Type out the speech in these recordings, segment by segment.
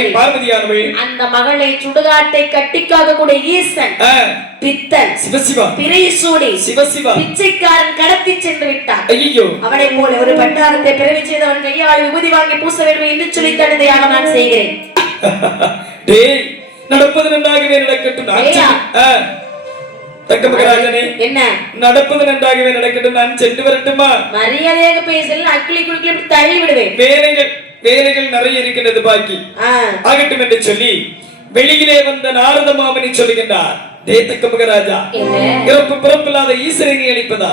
தங்கை பார்வதியானவள் அந்த மகளை சுடுகாட்டை கட்டிக்காக கூட ஈசன் பித்தன் சிவசிவா பிறை சூடி சிவசிவா பிச்சைக்காரன் கடத்தி சென்று விட்டான். ஐயோ அவனை போல ஒரு பண்டாரத்தை பிறவி செய்தவன் கையால் விபூதி வாங்கி பூச வேண்டும் என்று சொல்லி தடுதையாக நான் செய்கிறேன். டேய் நடப்பது நன்றாகவே நடக்கட்டும். தங்கமகராஜனே என்ன நடப்பது நன்றாகவே நடக்கட்டும். நான் சென்று வரட்டுமா? மரியாதையாக பேசல அக்கிளி குளிக்கல தள்ளி விடுவேன். வேலைகள் நிறைய இருக்கின்றது பாக்கி ஆகட்டும் என்று சொல்லி வெளியிலே வந்த நாரத மாமனி சொல்லுகின்றார். தங்கமகராஜா இறப்பு பிறப்பில்லாத ஈஸ்வரனை அளிப்பதா?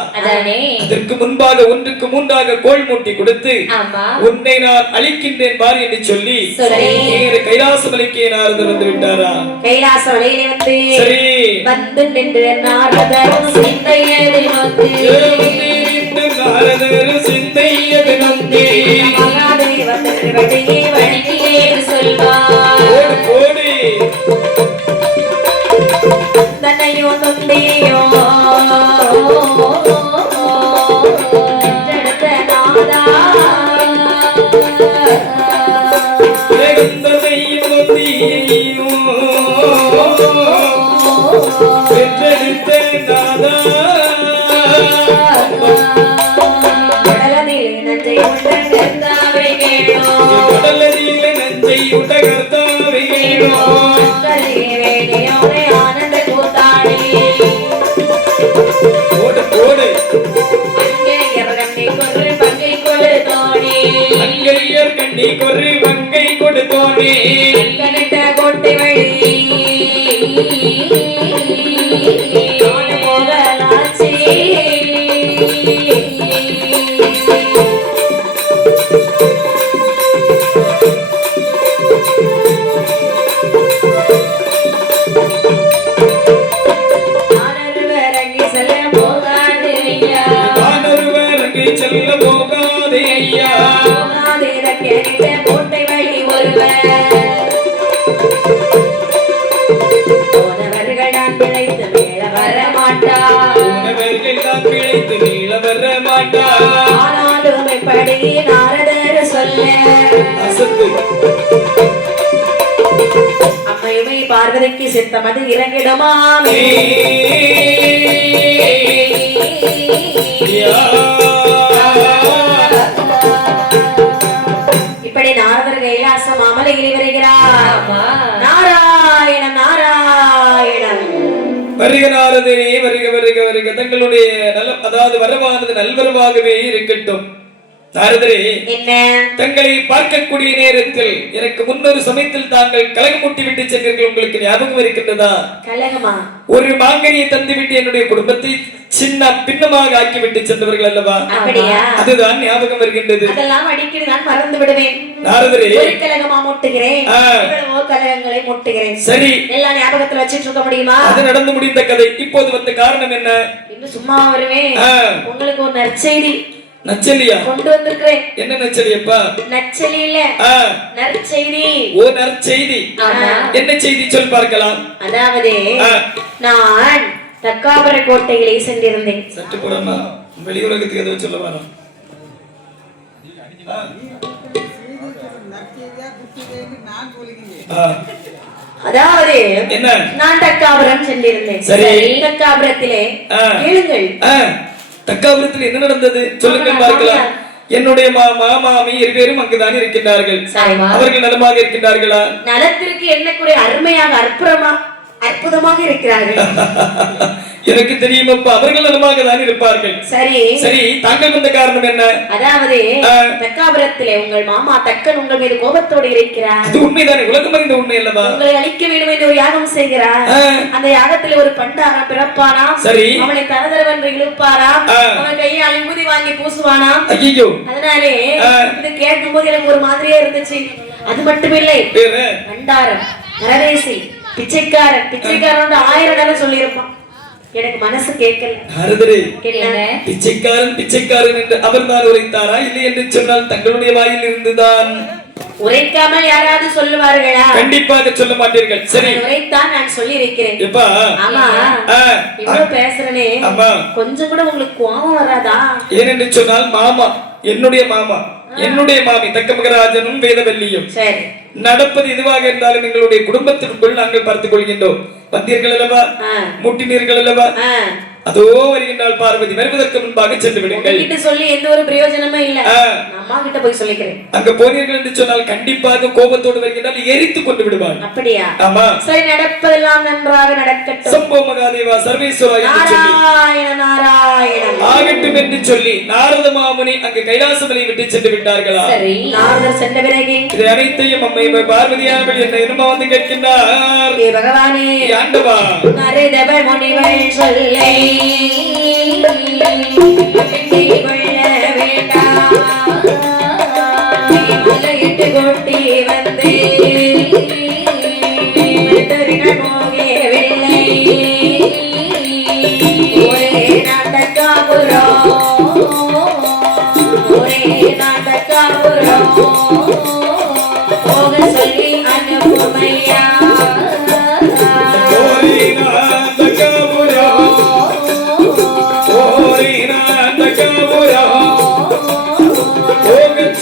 அதற்கு முன்பாக ஒன்றுக்கு மூன்றாக கோள் மூட்டி கொடுத்து உன்னை நான் அழிக்கின்றேன் பார் என்று சொல்லி கைலாச மலைக்கு நாரதர் வந்து விட்டாரா? கைலாச மலையிலே வந்து சரி வந்து நின்று நாரதர் சிந்தையது நொந்து நாரதர் சிந்தையது நொந்து மகாதேவன் வடியே வடியே சொல்வார். ஓடி தன்னையோ நொந்தையோ கோட்டை வழி போகலாச்சு. கோட்டை வழி போனவர்கள் நான் பிழைத்து மேல வர மாட்டார். ஆனாலும் இப்படி நாரதர் சொல்ல அம்மையுமே பார்வதிக்கு சித்தமது இறங்கிடுமாமே. இப்படி நாரதர் கைலாசம் அமலையில் வருகிறார். நாராயணம் நாராயணம். வருக நாரதனே வருக வருக வருக. தங்களுடைய அதாவது வரவானது நல்வரவாகவே இருக்கட்டும். நாரதரே என்ன தங்களை பார்க்கக்கூடிய நேரத்தில் எனக்கு முன்னொரு சமயத்தில் தாங்கள் கலகமூட்டி விட்டு சென்றீர்கள். உங்களுக்கு ஞாபகம் இருக்கின்றதா? கலகமா? ஒரு மாங்கனியை தந்துவிட்டு என்னுடைய குடும்பத்தை சின்ன பின்னமாக ஆக்கிவிட்டு சென்றவர்கள் அல்லவா? அப்படியா? அதுதான் ஞாபகம் வருகின்றது. அதெல்லாம் அடிக்கடி நான் மறந்து விடுவேன். நாரதரே ஒரு கலகமா மூட்டுகிறேன், இவ்வளவோ கலகங்களை மூட்டுகிறேன். சரி, எல்லாம் ஞாபகத்துல வச்சிட்டு இருக்க முடியுமா? அது நடந்து முடிந்த கதை. இப்போது வந்த காரணம் என்ன? இன்னும் சும்மா வருவேன். உங்களுக்கு ஒரு நற்செய்தி நச்சலியா கொண்டு வந்திருக்கிறேன். என்ன நச்சலியப்பா? நச்சலி இல்ல, நற்செய்தி. ஓ நற்செய்தி. என்ன செய்தி சொல் பார்க்கலாம். அதாவது நான் தக்காபர கோட்டையிலே சென்றிருந்தேன். சற்று போடமா வெளியுலகத்துக்கு எதை சொல்ல வரோம். அதாவது என்ன நான் தக்காபுரம் சென்றிருந்தேன். சரி, தக்காபுரத்திலே கேளுங்கள். தக்காபுரத்தில் என்ன நடந்தது சொல்லுங்கள் பார்க்கலாம். என்னுடைய மாமா மாமி இருவரும் அங்குதான் இருக்கின்றார்கள். அவர்கள் நலமாக இருக்கின்றார்களா? நலத்திற்கு என்ன குறை? அருமையாக அற்புதமாக இருக்கிறார்கள். எனக்கு தெரியும் அப்பா, அவர்கள் நலமாக தான் இருப்பார்கள். சரி சரி, தாங்கள் வந்த காரணம் என்ன? அதாவது தக்காபுரத்திலே உங்கள் மாமா தக்கன் உங்கள் மீது கோபத்தோடு இருக்கிறார். அது உண்மைதானே, உலகம் அறிந்த உண்மை அல்லவா? உங்களை அழிக்க வேண்டும் என்று ஒரு யாகம் செய்கிறார். அந்த யாகத்தில் ஒரு பண்டாரம் பிறப்பானாம். சரி, அவனை தரதரவென்று இழுப்பாராம். அவன் கையால் விபூதி வாங்கி பூசுவானாம். ஐயோ, அதனாலே இது கேட்கும் போது எனக்கு ஒரு மாதிரியே இருந்துச்சு. அது மட்டுமில்லை, பண்டாரம் பரதேசி பிச்சைக்காரன் 1000 சொல்லி இருப்பான். எனக்கு மனசு கேட்கல. பிச்சைக்காரன் என்று அவர் தான் உரைத்தாரா? இல்லை என்று சொன்னால் தங்களுடைய வாயில் இருந்துதான் உரைக்காமல் யாராவது சொல்லுவார்களா? கண்டிப்பாக சொல்ல மாட்டீர்கள். சரி, உரைத்தான் நான் சொல்லி இருக்கிறேன். ஆமா, இவ்வளவு பேசுறனே, கொஞ்சம் கூட உங்களுக்கு கோபம் வராதா? ஏனென்று சொன்னால் மாமா, என்னுடைய மாமா என்னுடைய மாமி தக்கமகராஜனும் வேதவல்லியும் சரி நடப்பது எதுவாக இருந்தாலும் எங்களுடைய குடும்பத்திற்குள் நாங்கள் பார்த்துக் கொள்கின்றோம். வந்தீர்கள் அல்லவா, முட்டினீர்கள் அல்லவா, அதோ வருகின்றால் பார்வதி. வருவதற்கு முன்பாக சென்று விடுங்கள். கிட்ட சொல்லி எந்த ஒரு பிரயோஜனமே இல்ல, அம்மா கிட்ட போய் சொல்லிக்கிறேன். அங்க போனீர்கள் என்று சொன்னால் கண்டிப்பாக கோபத்தோடு வருகின்றால் எரித்து கொண்டு விடுவார். அப்படியா? ஆமா. சரி, நடப்பதெல்லாம் நன்றாக நடக்கட்டும். சம்போ மகாதேவா சர்வேஸ்வரா என்று சொல்லி நாராயண நாராயண ஆகட்டும் என்று சொல்லி நாரத மாமுனி அங்கு கைலாசமலை விட்டு சென்று விட்டார்களா? சரி, நாரதர் சென்ற பிறகு இது அனைத்தையும் அம்மை பார்வதியானவள் என்ன என்னமா வந்து கேட்கின்றார். ஏ பகவானே, ஆண்டவா, நரதவ முனிவள் சொல்லை பின்னே கொள்ள வேண்டாம், மலையிட்டு கொட்டி வந்து மனிதர்கள் போகவில்லை, ஒரே நாட்டக்காபுரம், ஒரே நாட்டக்காபுரம் போக சொல்லி அனுப்புமையா.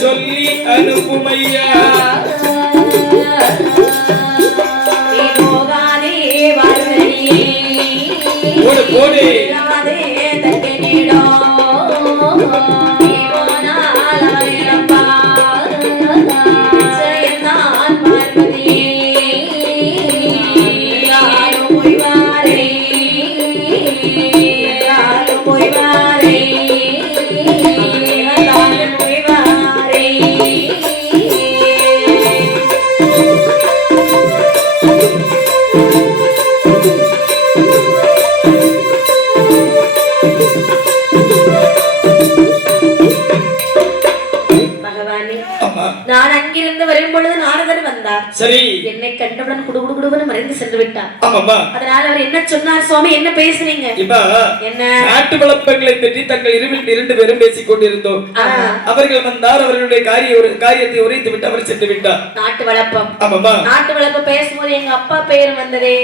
சொல்லி அனுப்புமையா. போகாதே வாழ்வழியே, போடு போடு நான் அங்கிருந்து வரும் பொழுது நாரதர் வந்தார். சரி, என்னை கண்டவுடன் குடுகுடுன்னு மறைந்து சென்று விட்டார். ஆமாமா. அதனால அவர் என்ன சொன்னார் சுவாமி, என்ன பேசுனீங்க? என்ன நாட்டு வளப்பங்களை பற்றி தங்கள் இருவில் 2 பேரும் பேசிக் கொண்டிருந்தோம். அவர்கள் வந்தார், அவர்களுடைய காரியத்தை உரைத்து விட்டு அவர் சென்று விட்டார். நாட்டு வளப்பம். ஆமாமா. நாட்டு வளப்பம் பேசும்போது எங்க அப்பா பெயர் வந்ததே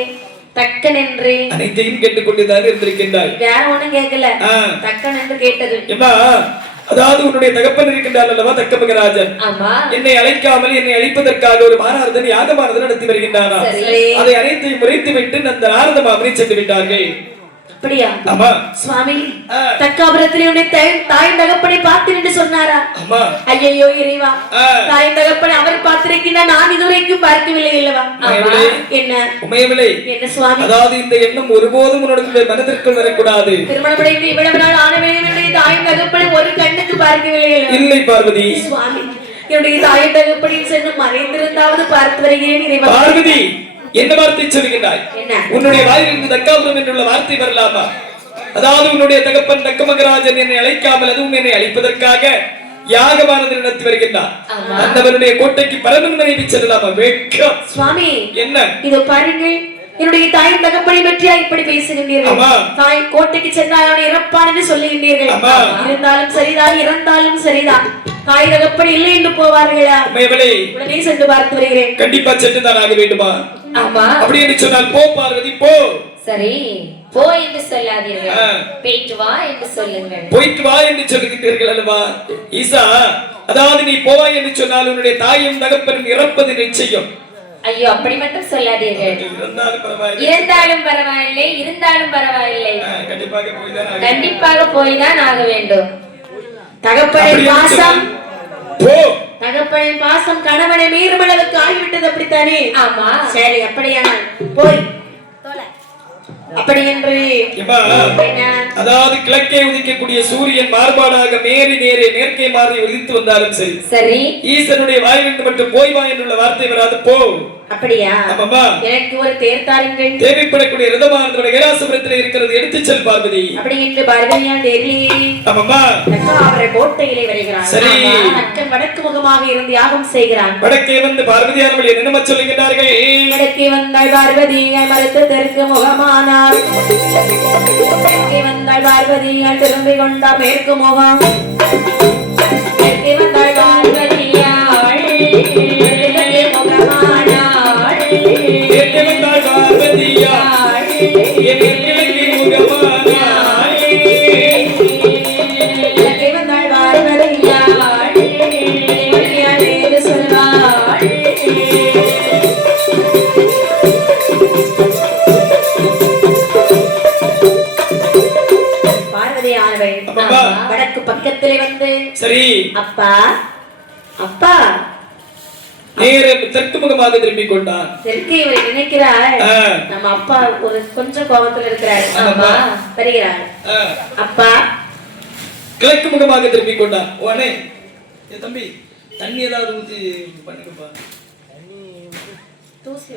தக்கன் என்று. அனைத்தையும் கேட்டுக்கொண்டுதான் இருந்திருக்கின்றாய். வேற ஒண்ணும் கேட்கல, தக்கன் என்று கேட்டது. அதாவது உன்னுடைய தகப்பன் இருக்கின்றார் அல்லவா தக்கமகராஜன், என்னை அழைக்காமல் என்னை அழிப்பதற்காக ஒரு மாநாரதன் யாகமானது நடத்தி வருகின்றானா? அதை அனைத்தையும் முறைத்து விட்டு அந்த நாரத மாமனி சென்று விட்டார்கள். அப்படியா? ஆமா சுவாமி, தக்காபுரத்திலே தாய் தகப்பனை பார்த்தேன் என்று சொன்னாரா? ஆமா. ஐயோ இறைவா, தாய் தகப்பனை அவர் பார்த்திருக்கிறார், நான் இதுவரைக்கும் பார்க்கவில்லை அல்லவா? என்ன உமையவில்லை? என்ன சுவாமி? அதாவது இந்த எண்ணம் ஒருபோதும் உன்னுடைய மனதிற்குள் வரக்கூடாது. திருமணமடைந்து இவ்வளவு நாள் ஆனவனுடைய தாய் தகப்பனை ஒரு கண்ணுக்கு பார்க்கவில்லை இல்லை பார்வதி. சுவாமி, என்னுடைய தாய் தகப்பனை சென்று மறைந்திருந்தாவது பார்த்து வருகிறேன் இறைவா. பார்வதி, என்ன வார்த்தை சொல்கிறாய்? உன்னுடைய வாயிலிருந்து தக்காபுரம் என்றுள்ள வார்த்தை வரலாமா? அதாவது உன்னுடைய தகப்பன் தக்கமகராஜன் என்னை அழைக்காமல் அதுவும் என்னை அழைப்பதற்காக யாகமானது நடத்தி வருகின்றார். அந்தவருடைய கோட்டைக்கு பரமன் மனைவி செல்லலாமா? வெட்கம். சுவாமி, என்ன இதோ பாருங்கள், என்னுடைய தாய் தகப்பனை பற்றியா இப்படி பேசுகின்றீர்கள்? தாய் கோட்டைக்கு சென்றால் அவன் இறப்பான் என்று சொல்லுகின்றீர்கள். இருந்தாலும் சரிதான், இறந்தாலும் சரிதான், தாய் தகப்பனை இல்லை என்று போவார்களா? உடனே சென்று பார்த்து வருகிறேன். கண்டிப்பா சென்றுதான் ஆக வேண்டுமா? ஆமா. அப்படி என்று சொன்னால் போ பார்வதி, போ. சரி, போ என்று சொல்லாதீர்கள், போயிட்டு வா என்று சொல்லுங்கள். போயிட்டு வா என்று சொல்லுகிறீர்கள் அல்லவா ஈசா? அதாவது நீ போவாய் என்று சொன்னால் உன்னுடைய தாயும் தகப்பனும் இறப்பது நிச்சயம். ஐயோ, அப்படி மட்டும் சொல்லாதீர்கள். இருந்தாலும் பரவாயில்லை, இருந்தாலும் பரவாயில்லை, கண்டிப்பாக போய்தான் ஆக வேண்டும். தகப்பனின் பாசம், தகப்பனின் பாசம் கணவனை மீறும் அளவுக்கு ஆகிவிட்டது, அப்படித்தானே? ஆமா. சரி, அப்படியான போய் அப்படி என்று. அதாவது கிழக்கே உதிக்கக்கூடிய சூரியன் மாறுபாடாக மேற்கே மாறி உதித்து வந்தாலும் சரி, சரி, ஈசனுடைய வாயிலிருந்து மட்டும் போய் வா என்ற வார்த்தை வராது. போ. அப்படியா? எனக்கு ஒரு தேர் தாருங்கள். தேவைப்படக்கூடிய ரதமானதோட கைலாசபுரத்தில் இருக்கிறது, எடுத்து செல் பார்வதி. அப்படி என்று பார்வதியால் தேரிலேயே அவரை கோட்டையிலே வருகிறார். சரி, அக்கன் வடக்கு முகமாக இருந்து யாகம் செய்கிறான். வடக்கே வந்து பார்வதியானவள் என்ன சொல்லுகிறார்கள்? வடக்கே வந்தாள் பார்வதியை மறுத்து தெற்கு முகமானார். தெற்கே வந்தாள் பார்வதியால் திரும்பி கொண்டார் மேற்கு முகம். தெற்கே வந்தாள் பார்வதியாள் முகமானாள். தெற்கே வந்தாள் பார்வதியாள் கிழக்கு முகமானாள். தெற்கே வந்தாள் பார்வதியாள் அப்பா அப்பா நேரம் தெற்கு முகமாக திரும்பிக் கொண்டான். தெற்கு இவரை நினைக்கிறார் நம்ம அப்பா ஒரு கொஞ்சம் கோபத்துல இருக்கிறார். ஆமா வருகிறார். அப்பா கிழக்கு முகமாக திரும்பிக் கொண்டான். உடனே தம்பி தண்ணி ஏதாவது ஊத்தி பண்ணிக்கப்பா. தூசி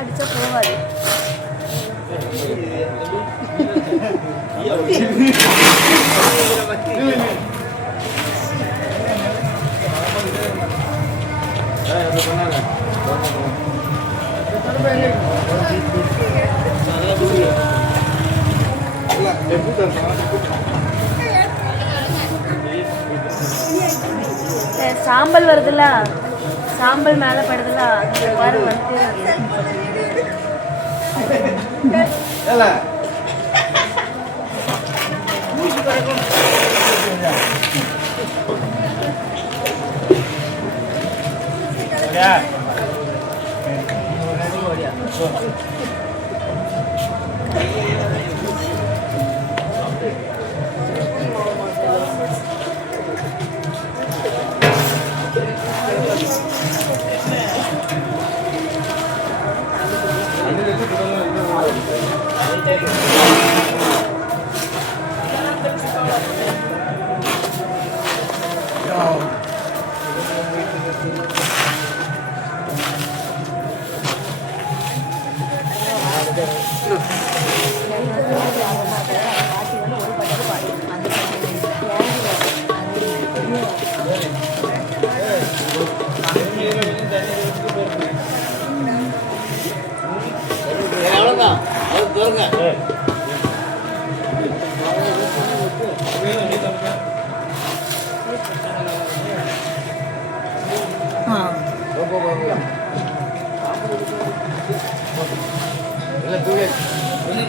அடிச்சா போவாது. சாம்பல் வருதுல்ல, சாம்பல் மேல படுதுல, பாரு வந்து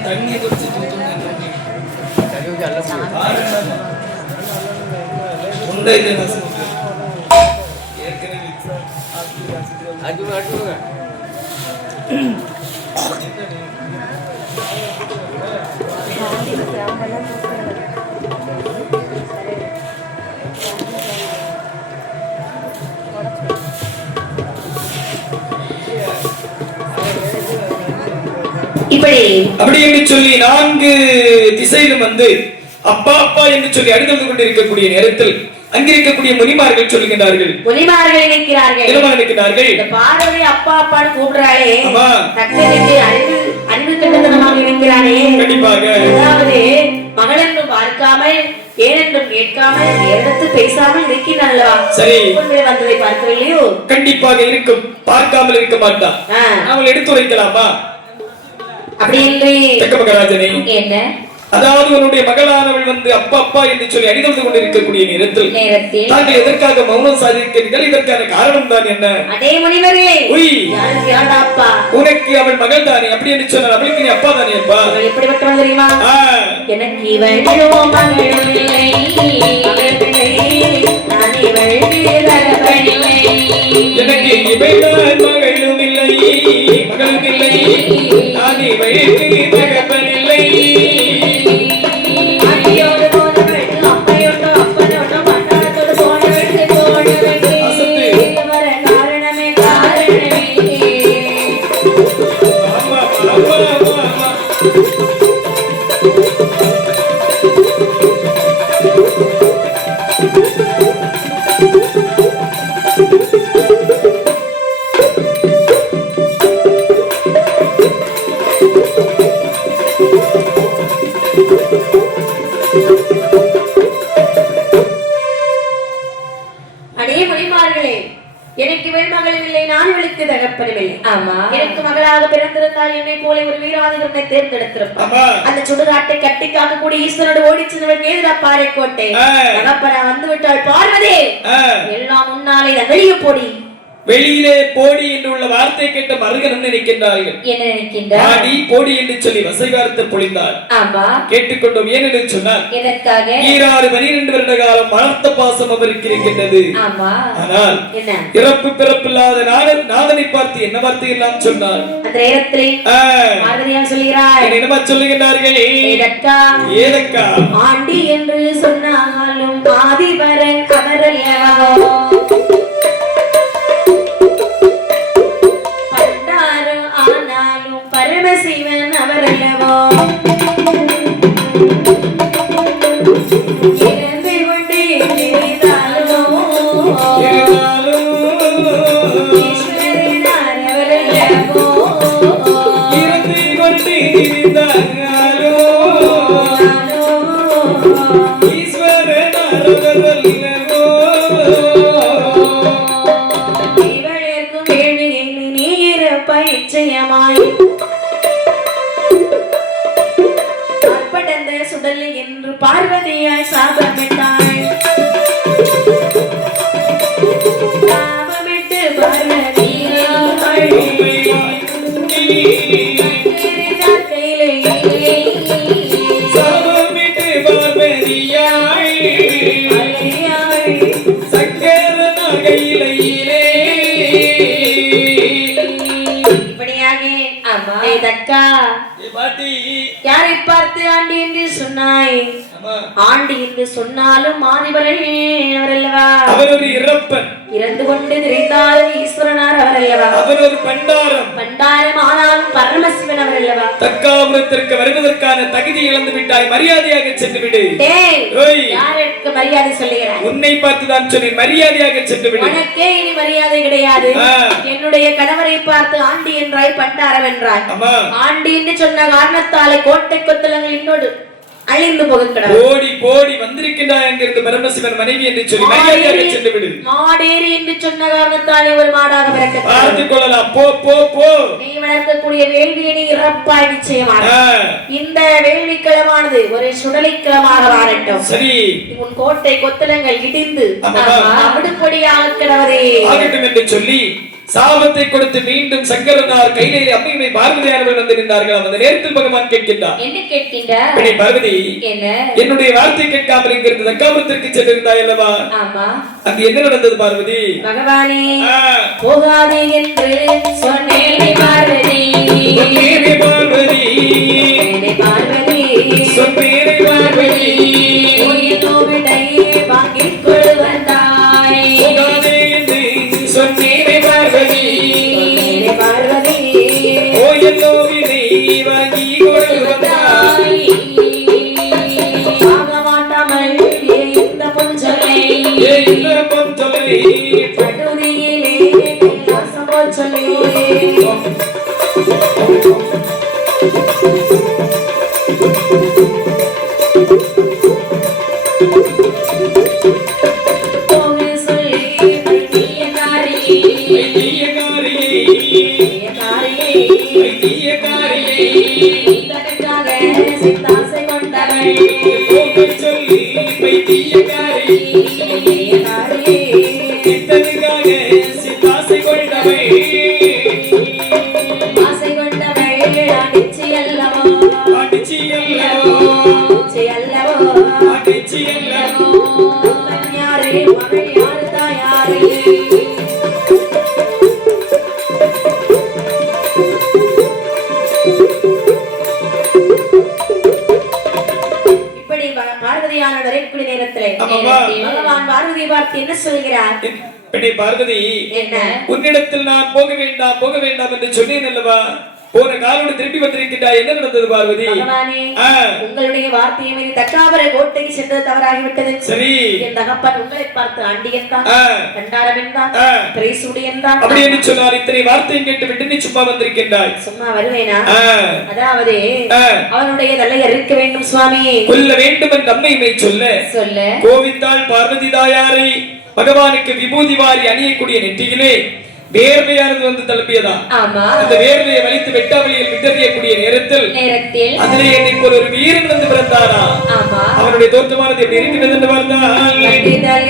தண்ணி அப்படி என்று சொல்லி 4 திசையிலும் வந்து அப்பா அப்பா என்று சொல்லி அடித்து கொண்டிருக்கக்கூடிய நேரத்தில் அங்கிருக்கக்கூடிய முனிமார்கள் சொல்லுகிறார்கள். முனிமார்கள் நினைக்கிறார்கள். இந்த பார்வதி அப்பா அப்பான்னு கூப்பிடுறாளே, தக்கனுக்கு அறிவு கட்டத்தனமாக நினைக்கிறானே. கண்டிப்பாக அதாவது மகளென்றும் பார்க்காமல் ஏனென்றும் கேட்காமல் எடுத்து பேசாமல் இருக்கிறாளா? சரி, வந்ததை பார்க்கவில்லையோ? கண்டிப்பாக இருக்கும். பார்க்காமல் இருக்க மாட்டான். அவள் எடுத்து வைக்கலாமா? அப்படி இல்லை தக்க மகாராஜனே, என்ன அதாவது உன்னுடைய மகளானவள் வந்து அப்பா அப்பா என்று சொல்லி அணிந்து கொண்டிருக்கக்கூடிய நேரத்தில் தாங்கள் எதற்காக மௌனம் சாதிக்கிறீர்கள்? இதற்கான காரணம் தான் என்ன? அடே முனிவர்களே, அப்பா உனக்கு அவள் மகள் தானே, அப்படி என்று சொன்னால் அவளுக்கு நீ அப்பா தானே? அப்பா எப்படிப்பட்டவள் தெரியுமா? எனக்கு இவள் மகள் இல்லை, நான் இவள் தகப்பனில்லை. எனக்கு இவள் மகளும் இல்லை, மகளும் இல்லை, நான் இவள் தகப்பனில்லை. எனக்கு மகளாக பிறந்திருந்தால் என்னை போல ஒரு வீராதிபரனை தேர்ந்தெடுத்திருப்பான். அந்த சுடுகாட்டை கட்டி காக்கக்கூடிய ஈஸ்வரோடு ஓடி சென்றவள் ஏதுடா பாறைக்கோட்டை தகப்பன வந்து விட்டாள் பார்வதி, எல்லாம் முன்னாலே வெளியே போடி. வெளியிலே போடி என்று உள்ள வார்த்தை கேட்ட மருகன் நினைக்கின்றார்கள். என்ன நினைக்கின்றார்? ஆடி போடி என்று சொல்லி வசைகாரத்தை பொழிந்தார். ஆமா, கேட்டுக்கொண்டோம். ஏன் என்று சொன்னார், எதற்காக? 12 வருட காலம் வளர்த்த பாசம் அவருக்கு இருக்கின்றது. ஆமா, ஆனால் என்ன இறப்பு பிறப்பில்லாத நாதனை பார்த்து என்ன வார்த்தை எல்லாம் சொன்னார். அந்த நேரத்திலே பார்வதியா சொல்கிறார், என்னமா சொல்லுகிறார்கள்? ஏதக்கா ஆண்டி என்று சொன்னாலும் ஆதிபரன் அவரல்லவா, பரமசிவன் அவரல்லவோ, இறந்து கொண்டே தெரிந்தாலும் ஈஸ்வரனார் அவரல்லவோ, இறந்து கொண்டே தெரிந்தாலும் ஈஸ்வரனார் அவரல்லவோ. இவளுக்கும் கேள்வியில் நீர பயிற்சியமாய் சுடல் என்று பார்வதியாய் சாபமிட்டாள். சாபமிட்டு பார்வதியாய் சங்கரனாக இலையிலே இப்படியாகி தக்கா யாரை பார்த்து ஆண்டி என்று சொன்னாய்? ஆண்டி என்று சொன்னாலும் மாறிவர்கள் அவரல்லவா, அவர் ஒரு இறப்பன். இறந்து கொண்டு திரைத்தாலும் ஈஸ்வரனார் அவரல்லவா, அவர் ஒரு பண்டாரம். பண்டாரம் ஆனாலும் பரமசிவன் அவரல்லவா. தக்காபுரத்திற்கு வருவதற்கான தகுதி இழந்து விட்டாய், மரியாதையாக சென்று விடு. யாருக்கு மரியாதை சொல்லுகிறார்? உன்னை பார்த்துதான் சொன்னேன், மரியாதையாக சென்று விடு. உனக்கே இனி மரியாதை கிடையாது. என்னுடைய கணவரை பார்த்து ஆண்டி என்றாய், பண்டாரம் என்றாய். ஆண்டி என்று சொன்ன காரணத்தாலே கோட்டை கொத்தலங்கள் என்னோடு அழிந்து போகிறார். போடி போடி வந்திருக்கிறாய் அங்கிருந்து பரமசிவன் மனைவி என்று சொல்லி மரியாதையாக சென்று விடு. மாடேறி என்று சொன்ன காரணத்தாலே ஒரு மாடாக பிறக்க பார்த்துக் கொள்ளலாம். போ போ போ. நீ வளர்க்கக்கூடிய வேள்வியை நீ இறப்பாய் நிச்சயமாக. இந்த வேள்விக்களமானது ஒரு சுடலைக்களமாக மாறட்டும். சரி, உன் கோட்டை கொத்தலங்கள் இடிந்து அவிடுபடியாக கிடவரே ஆகட்டும் என்று சொல்லி சாபத்தை கொடுத்து மீண்டும் சங்கரனார் கையிலே அம்மையுமே பார்வதியானவர்கள் வந்திருந்தார்கள். அந்த நேரத்தில் பகவான் கேட்கின்றார், என்ன கேட்கின்றார்? பார்வதி, என்னுடைய வார்த்தை கேட்காமல் இங்கிருந்து தக்காபுரத்திற்கு சென்றிருந்தாய் அல்லவா? ஆமா. அங்கு என்ன நடந்தது பார்வதி? பகவானே, போகாதே என்று சொன்னேனே பார்வதி, சொன்னேனே பார்வதி, பார்வதி, சொன்னேனே பார்வதி, கோவிலை வாங்கிக் கொண்டு வந்தாய். போகாதே என்று சொன்னேனே பார்வதி, பார்வதி, கோயிலோவினை வாங்கி கொண்டு வந்தாய். ஆக மாட்டாமல் இந்த பொஞ்சலை படுதியிலே கைலாசம் போல் சொல்லி சித்தாசை கொண்ட தீயக்காரி இத்தனுக்காக சித்தாசை கொண்டவை ஆசை கொண்டவள் அடிச்சி அல்லவோ அடிச்சி அல்லவோ அடிச்சி அல்லவோ யாரே மகள் யாரு தாயாரே பார்வதியான நரைக்குடி நேரத்திலே பகவான் பார்வதியை பார்த்து என்ன சொல்கிறார்? பெண்ணே பார்வதி, என்ன உன்னிடத்தில் நான் போக வேண்டாம் என்று சொன்னேன் அல்லவா? போன காலோடு திரும்பி வந்திருக்கின்றாய். என்ன நடந்தது பார்வதி? பகவானே, உங்களுடைய வார்த்தையை மீறி தக்காபர கோட்டைக்கு சென்றது தவறாகிவிட்டது. சரி, என் தகப்பன் உங்களை பார்த்து ஆண்டியன்தான், கண்டாரவன்தான், திரைசூடியன்தான் அப்படி என்று சொன்னார். இத்தனை வார்த்தையை கேட்டு விட்டு நீ சும்மா வந்திருக்கின்றாய். சும்மா வருவேனா? அதாவது அவனுடைய தலை அறுக்க வேண்டும் சுவாமி, கொல்ல வேண்டும் என்று அம்மையுமே சொல்ல கோவித்தாள் பார்வதி தாயாரை. பகவானுக்கு விபூதி வாரி அணியக்கூடிய நெற்றியிலே வேர்வையானது வந்து தழுப்பியதா? அந்த வேர்வையை வலித்து வெட்டாவளியில் விட்டறியக்கூடிய நேரத்தில் அதிலே என்னைக்கு ஒரு வீரன் வந்து பிறந்தாரா? அவனுடைய தோற்றமானது எப்படி இருக்கிறது என்று பார்த்தால்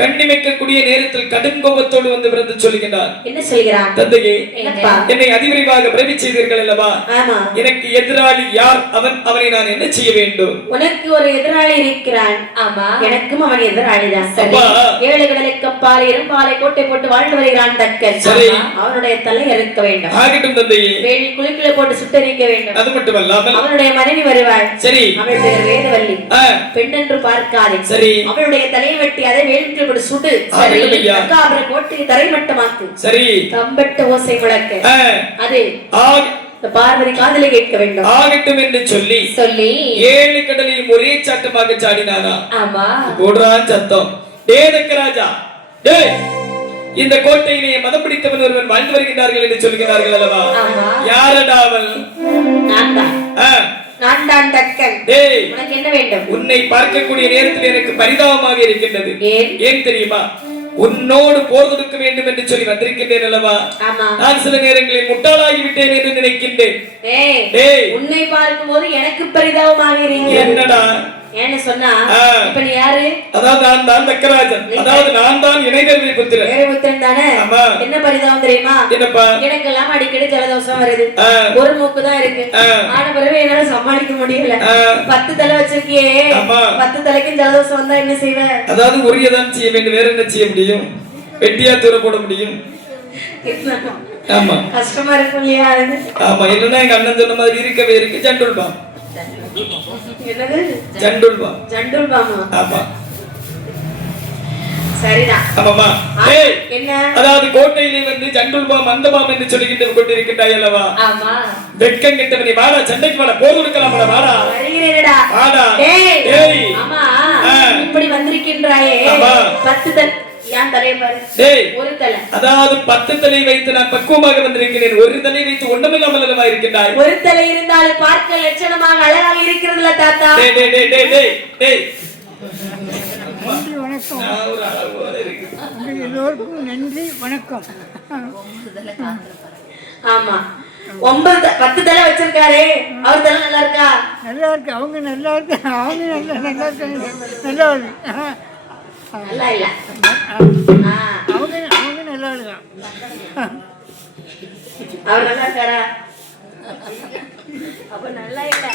கண்ணிமைக்கக்கூடிய நேரத்தில் கடும் கோபத்தோடு வந்து பிறந்து சொல்லுகிறார். என்ன சொல்கிறார்? தந்தையே, என்னை அதிவிரைவாக பிறவி செய்தீர்கள் அல்லவா? எனக்கு எதிராளி யார்? அவனை நான் என்ன செய்ய வேண்டும்? உனக்கு ஒரு எதிராளி இருக்கிறான். ஆமா, எனக்கும் அவன் எதிராளிதான். ஏழு கடலுக்கு அப்பால் இரும்பாலை கோட்டை போட்டு வாழ்ந்து வருகிறான் தக்கன். அவனுடைய தலை அறுக்க வேண்டும். ஆகட்டும் தந்தையே. வேலி குளிக்குள்ள போட்டு சுட்டரிக்க வேண்டும். அது மட்டுமல்லாமல் அவனுடைய மனைவி வருவாள். சரி, அவள் பெயர் வேதவல்லி. பெண் என்று பார்க்காதே. சரி, அவளுடைய தலையை வெட்டி அதை வேலிக்குள்ள போட்டு சுடு. சரி, தக்காபர கோட்டையை தரைமட்டமாக்கு. சரி, தம்பட்ட ஓசை முழக்க. அது பார்வதி காதலை கேட்க வேண்டும். ஆகட்டும் என்று சொல்லி ஏழு கடலையும் ஒரே சட்டமாக சாடினாரா? ஆமா, போடுறான் சத்தம். தேதக்கராஜா, இந்த கோட்டையிலே மதம் பிடித்தவன் ஒருவன் வாழ்ந்து வருகின்றார்கள் என்று சொல்கிறார்கள் அல்லவா? யாரடா அவன்? நான் தான் தக்கன். உனக்கு என்ன வேண்டும்? உன்னை பார்க்கக்கூடிய நேரத்தில் எனக்கு பரிதாபமாக இருக்கின்றது. ஏன் தெரியுமா? உன்னோடு போர் தொடுக்க வேண்டும் என்று சொல்லி வந்திருக்கின்றேன் அல்லவா? நான் சில நேரங்களில் முட்டாளாகி விட்டேன் என்று நினைக்கின்றேன். உன்னை பார்க்கும் போது எனக்கு பரிதாபமாக இருக்கிறது. என்னடா? ஏன்னு சொன்னா இப்ப நீ யாரு? அதாவது நான் தான் தக்கராஜன், அதாவது நான் தான் இணைவேர்வை புத்திரன். வேறுபுத்திரன் தானே? என்ன பரிதாபம் தெரியுமா? என்னப்பா? எனக்கு எல்லாம் அடிக்கடி ஜலதோஷம் வருது, ஒரு மூக்கு தான் இருக்கு, ஆன பிறகு என்னால சமாளிக்க முடியல. 10 தலை வச்சிருக்கியே, 10 தலைக்கும் ஜலதோஷம் வந்தா என்ன செய்வ? அதாவது உரியதான் செய்ய வேண்டும், வேற என்ன செய்ய முடியும்? வெட்டியா தூர போட முடியும். ஆமா கஷ்டமா இருக்கும் இல்லையா? ஆமா, இல்லன்னா எங்க அண்ணன் சொன்ன மாதிரி இருக்கவே இருக்கு ஜண்டுல்பா. என்னது ஜண்டுல்பா? ஜண்டுல்பா. ஆமா சரிதான். ஆமாமா. என்ன? அதாவது கோட்டையிலே வந்து ஜண்டுல்பாம் மந்தபாம் என்று சொல்லிக்கிட்டு கொண்டிருக்கின்றாய் அல்லவா? ஆமா. வெட்கம் கெட்டவனே, வாடா சண்டைக்கு வாடா, போர் கொடுக்கலாம் வாடா. வருகிறேனடா. வாடா. டேய். ஆமா. இப்படி வந்திருக்கின்றாயே. 10 தலை ஏன் தலைய பாரு. டேய், ஒரு தலை. அதாவது 10 தலை வைத்து நான் பக்குவமாக வந்திருக்கிறேன். ஒரு தலை வைத்து ஒண்ணுமில்லாமல் அல்லவா இருக்கின்றாய். ஒரு தலை இருந்தால் பார்க்க லட்சணமாக அழகாக இருக்கிறதுல தாத்தா. டேய் டேய் டேய் டேய் டேய் டேய். நன்றி வணக்கம். ஒரு அளவோட இருக்கு. உங்கள் எல்லோருக்கும் நன்றி வணக்கம். ஆமா, 10 தலை வச்சிருக்காரே, அவர் தலை நல்லா இருக்கா? நல்லா இருக்கு. அவங்க நல்லா இருக்கு. அவங்க நல்லா இருக்காங்க. நல்லா இருக்கு. நல்லா இல்ல. அவங்க நல்லா இருக்கான். அவர் நல்லா இருக்காரா? அப்ப நல்லா இல்ல.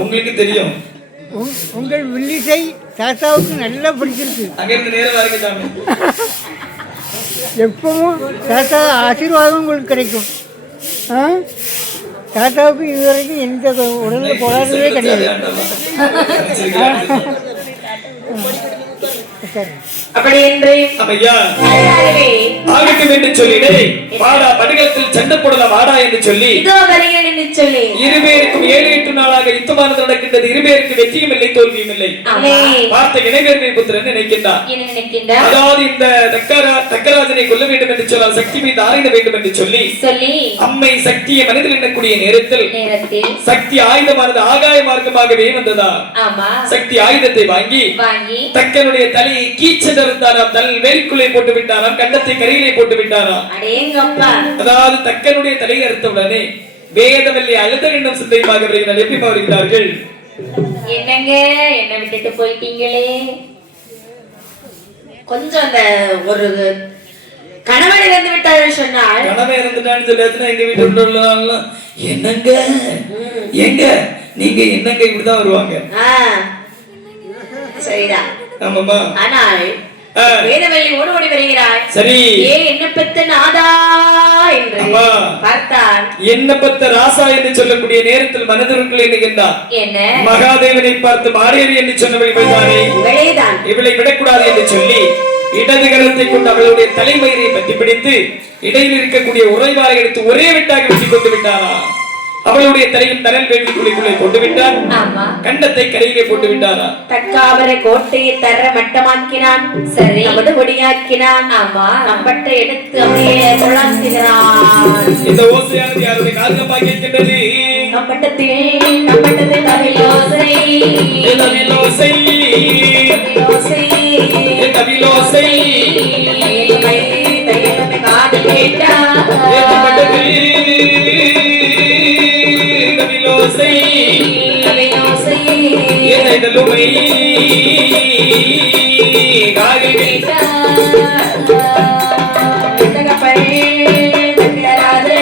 உங்களுக்கு தெரியும். உங்கள் வில்லிசை தாத்தாவுக்கு நல்லா பிடிச்சிருக்கு. அங்கிருந்து நேரம் வரைக்கும் தாமே. எப்பவும் தாத்தா ஆசீர்வாதம் உங்களுக்கு கிடைக்கும். தாத்தாவுக்கு இதுவரைக்கும் எந்த உடல்ல போராடவே கிடையாது. அப்படி என்று ஆகட்டும் என்று சொல்லி வாடா படுகளத்தில் சண்டை போடலாம் வாடா என்று சொல்லி இருபேருக்கும் 7-8 நாளாக யுத்தமானது நடக்கின்றது. இருபேருக்கு வெற்றியும் இல்லை தோல்வியும் இல்லை. பார்த்த இணைவேர்வை புத்திரன் நினைக்கின்றார். அதாவது இந்த தக்கராஜனை கொல்ல வேண்டும் என்று சொன்னால் சக்தி மீது ஆராய்ந்த வேண்டும் என்று சொல்லி அம்மை சக்தியை மனதில் எண்ணக்கூடிய நேரத்தில் சக்தி ஆயுதமானது ஆகாய மார்க்கமாகவே வந்ததா. சக்தி ஆயுதத்தை வாங்கி தக்கனுடைய தலையை கீச்சென்றிருந்தாராம். தலை வேலிக்குள்ளே போட்டு விட்டாராம். கண்டத்தை கரையிலே போட்டு விட்டாராம். அதாவது தக்கனுடைய தலையை அறுத்தவுடனே வேதவல்லி அழுத எண்ணம் சிந்தையுமாக எப்படி வருகிறார்கள். என்னங்க என்ன விட்டுட்டு போயிட்டீங்களே. கொஞ்சம் அந்த ஒரு கணவன் இறந்து விட்டார்கள் சொன்னால் கணவன் இறந்துட்டான்னு சொல்லி எங்க வீட்டு என்னங்க எங்க நீங்க என்னங்க இப்படிதான் வருவாங்க. சரிதான். ஆமாமா. ஆனால் வேதவல்லி ஓடி வருகிறாய். சரி. என்ன பெத்த நாதா என்று பார்த்தால் என்ன பெத்த ராசா என்று சொல்லக்கூடிய நேரத்தில் மனதிற்குள் எண்ணுகின்றார். என்ன? மகாதேவனை பார்த்து மாறேறி என்று சொன்னவள் இவளேதான். இவளை விடக்கூடாது என்று சொல்லி இடது கரத்தை கொண்டு அவளுடைய தலைமயிரை பற்றி பிடித்து இடையில் இருக்கக்கூடிய உறைவாரை எடுத்து ஒரே வெட்டாக வெட்டி கொண்டு விட்டாரா. அவளுடைய தலையும் தரல் வேள்விக்குள்ளிக்குள்ளே போட்டு விட்டார். கண்டத்தை கரையிலே போட்டு விட்டாரா. தக்காவரை கோட்டையை தர மட்டமாக்கினான். சரி, நமது கொடியாக்கினான். ஆமா, நம்பட்டை எடுத்து அப்படியே முழாங்கினான். இந்த ஓசையானது யாருடைய காரணமாக இருக்கின்றது? நம்பட்டத்தை தவிலோசை தவிலோசை தவிலோசை தவிலோசை தையலுமே காது கேட்டா தவிலோசை தவிலோசை ஏதலுமை காது கேட்டா தகப்பனே தங்கராஜே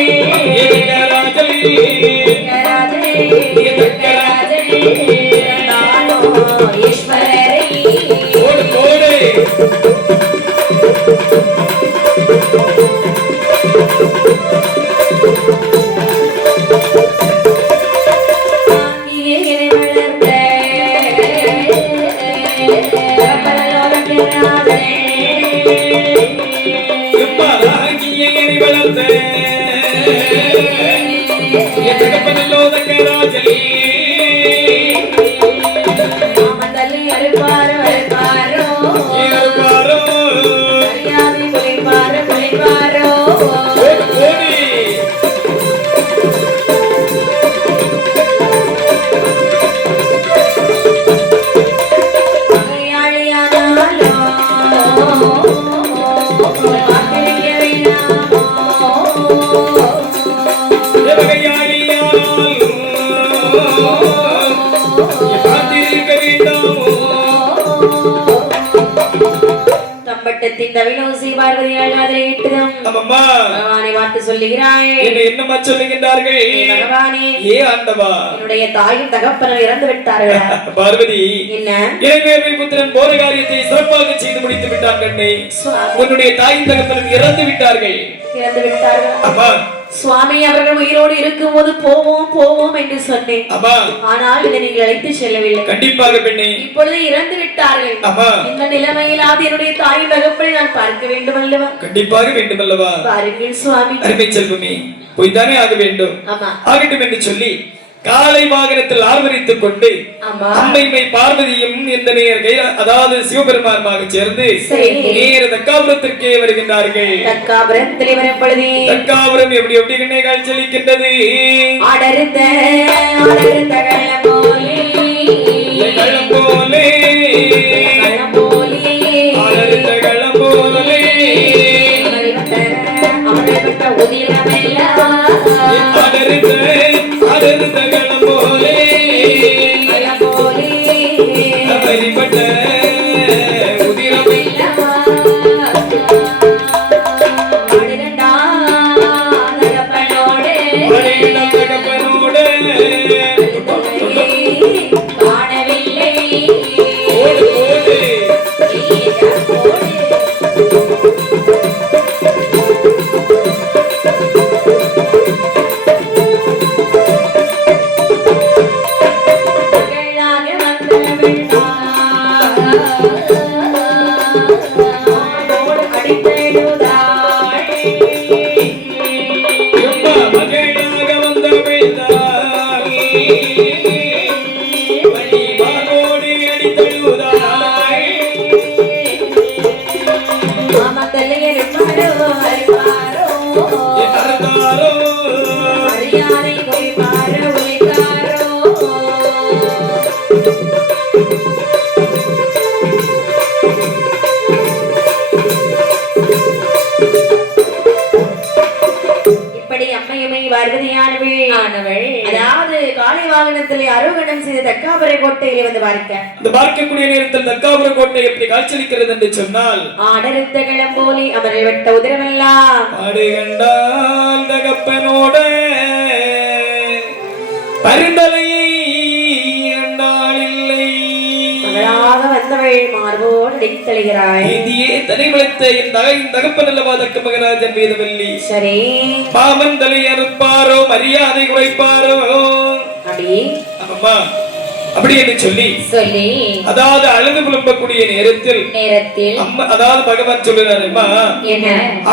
வட்டத்தின் தவிலோசி பார்வதியால் அதிலே இட்டுதான் அம்மம்மா பகவானை பார்த்து சொல்லுகிறாய். என்னம்மா சொல்லுகின்றார்கள்? பகவானே, ஏ ஆண்டவா, என்னுடைய தாயும் தகப்பனும் இறந்து விட்டார்களா? பார்வதி, என்ன இளைஞர் புத்திரன் போற காரியத்தை சிறப்பாக செய்து முடித்து விட்டான் கண்ணே. உன்னுடைய தாயும் தகப்பனும் இறந்து விட்டார்கள். இறந்து விட்டார்கள். அம்மா சுவாமி, அவர்கள் உயிரோடு இருக்கும் போது போவோம் போவோம் என்று சொன்னேன். ஆனால் இதை நீங்கள் அழைத்து செல்லவில்லை. கண்டிப்பாக பெண்ணே, இப்பொழுது இறந்து விட்டார்கள். இந்த நிலைமையிலாவது என்னுடைய தாய் தகப்பனை நான் பார்க்க வேண்டும் அல்லவா? கண்டிப்பாக வேண்டும் அல்லவா? பாருங்கள் சுவாமி. அருமை செல்வமே, போய்தானே ஆக வேண்டும். ஆகட்டும் என்று சொல்லி காலை வாகனத்தில் ஆர்வரித்துக் கொண்டு அம்மைமை பார்வதியும் இந்த நேர் அதாவது சிவபெருமானுமாக சேர்ந்து நேர தக்காபுரத்திற்கே வருகின்றார்கள். தக்காபுரம் எப்படி எப்படி கண்ணை காட்சியளிக்கின்றது? களம் போலே அதாவது காலை வாகனத்திலே அரோகணம் செய்த தக்காபுர கோட்டையிலே வந்து பார்க்கக்கூடிய நேரத்தில் தக்காபுர கோட்டை எப்படி காட்சியளிக்கிறது என்று சொன்னால் ஆடருத்த கிளம்போலி அவரை வெட்ட உதிரமெல்லாம் ஆடுகண்டால் தகப்பனோட பரிந்தலையை இல்லை மகளாக வந்தவள் மார்போடு அடித்தழுகிறாய். இதியே தனிமலைத்த என் தகப்பன் அல்லவா தக்க மகராஜன் வேதவல்லி. சரி, மாமன் தலை அறுப்பாரோ மரியாதை குறைப்பாரோ அப்படி என்று சொல்லி அதாவது அழுது புலம்பக்கூடிய நேரத்தில் அதாவது பகவான் சொல்லுறாருமா,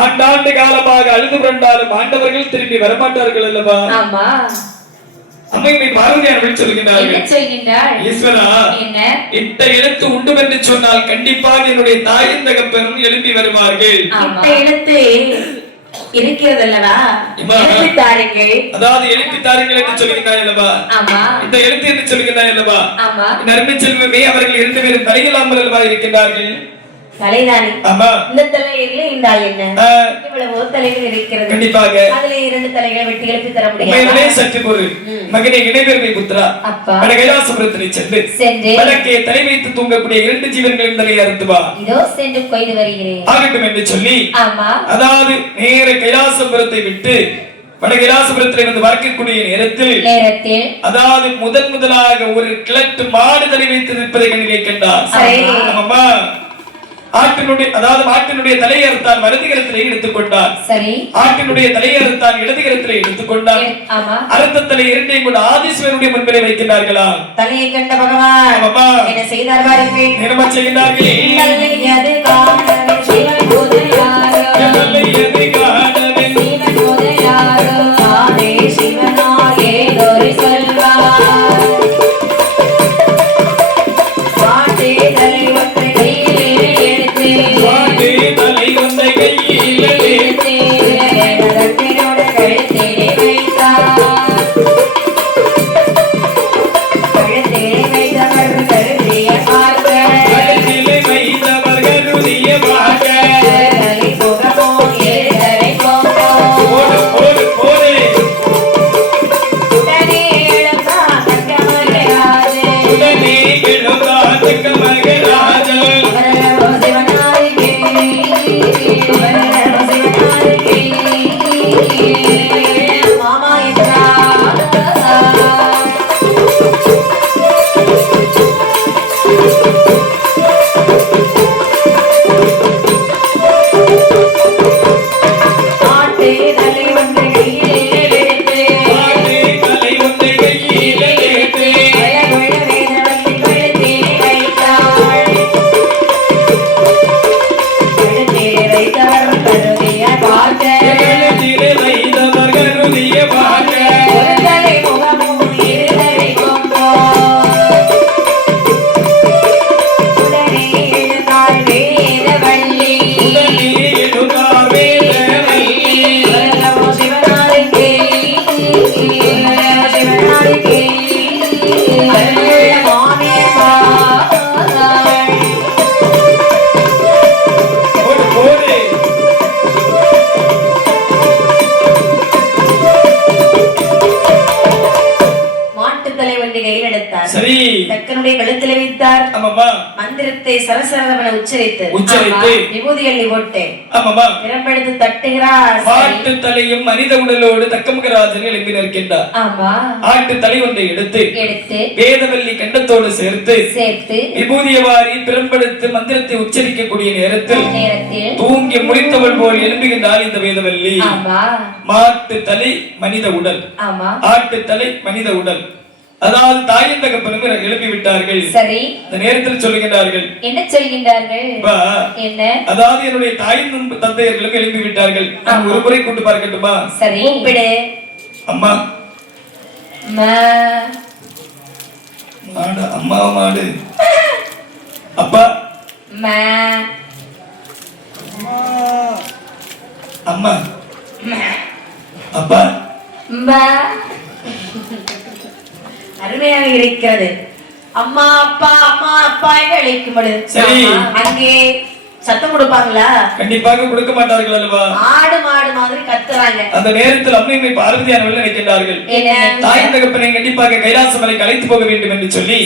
ஆண்டாண்டு காலமாக அழுது புரண்டாலும் ஆண்டவர்கள் திரும்பி வரமாட்டார்கள் அல்லவா? அம்மையை பார்வதியார் சொல்லுகிறார்கள், ஈஸ்வரா, இட்ட எழுத்து உண்டு என்று சொன்னால் கண்டிப்பாக என்னுடைய தாயின் தகப்பனும் எழுப்பி வருவார்கள். எழுத்து இருக்கிறது அல்லவா? அதாவது எழுப்பி தாருங்கள் என்று சொல்லுகிறாய் அல்லவா? இந்த எழுத்து என்று சொல்லுகிறாய் அல்லவா? நன்மை செல்வமே, அவர்கள் இரண்டு பேரும் தலையில்லாமல் அல்லவா இருக்கின்றார்கள்? தலைதானே. இந்த தலையில இந்த என்ன இவ்வளவு தலைகள் இருக்கிறது. கண்டிப்பாக அதுல இரண்டு தலைகளை வெட்டி எழுப்பி தர முடியாது. சற்று ஒரு மகனை இடைபெருமை புத்திரா கைலாசபுரத்திலே சென்று வடக்கே தலை வைத்து தூங்கக்கூடிய இரண்டு ஜீவன்களின் தலையை அறுத்து வா. இதோ சென்று கொய்து வருகிறேன் ஆகட்டும் என்று சொல்லி அதாவது நேர கைலாசபுரத்தை விட்டு வடகிராசபுரத்தில் வந்து வர்க்கக்கூடிய நேரத்தில் அதாவது முதலாக ஒரு கிழட்டு மாடு தலை வைத்து நிற்பதை கண்ணிலே கண்டார். ஆமாம்மா, ஆட்டினுடைய தலையறுத்தான் வலதுகரத்திலே எடுத்துக்கொண்டார். ஆட்டினுடைய தலையறுத்தான் இடதுகரத்திலே எடுத்துக்கொண்டார். அறுத்த தலை இரண்டையும் கொண்டு ஆதீஸ்வரனுடைய முன்பிலே வைக்கிறார்களா? தலையை கண்ட பகவான் என்ன செய்தார் பாருங்கள். என்ன செய்கிறார்கள்? கழுத்திலே வைத்தவர்கள் ஆமாமா. மந்திரத்தை சரசரவன உச்சரித்து விபூதி அள்ளி போட்டு ஆமாமா. பிரம்பெடுத்து தட்டுகிறார். ஆட்டு தலையும் மனித உடலோடு தக்கமுகராஜன் எழுப்பி நிற்கின்றார். ஆமா. ஆட்டு தலை ஒன்றை எடுத்து வேதவல்லி கண்டத்தோடு சேர்த்து விபூதிய வாரி பிரம்பெடுத்து மந்திரத்தை உச்சரிக்கக்கூடிய நேரத்தில் தூங்கி முடித்தவள் போல் எழும்புகின்றார் இந்த வேதவல்லி. மாட்டு தலை மனித உடல், ஆட்டு தலை மனித உடல். அதாவது தாயின் தகப்பனும் எழுப்பி விட்டார்கள். சரி. இந்த நேரத்தில் சொல்லுகின்றார்கள். என்ன சொல்கின்றார்கள்? என்ன? அதாவது என்னுடைய தாயின் தந்தையர்களும் எழுப்பி விட்டார்கள். நான் ஒரு முறை கூட்டு பார்க்கட்டுமா? சரி. கூப்பிடு. அம்மா. மாடு. அம்மா மாடு. அப்பா. அம்மா. அப்பா. அருமையாக இருக்கிறது. அம்மா அப்பா அம்மா அப்பா என்று அழைக்கும் பொழுது அங்கே சத்தம் கொடுப்பாங்களா? கண்டிப்பாக கொடுக்க மாட்டார்கள் அல்லவா? ஆடு மாடு மாதிரி கத்துறாங்க. அந்த நேரத்தில் அம்மை பார்வதியானவர்கள் நினைக்கின்றார்கள், தாயின் தகப்பனை கண்டிப்பாக கைலாசமலைக்கு அழைத்து போக வேண்டும் என்று சொல்லி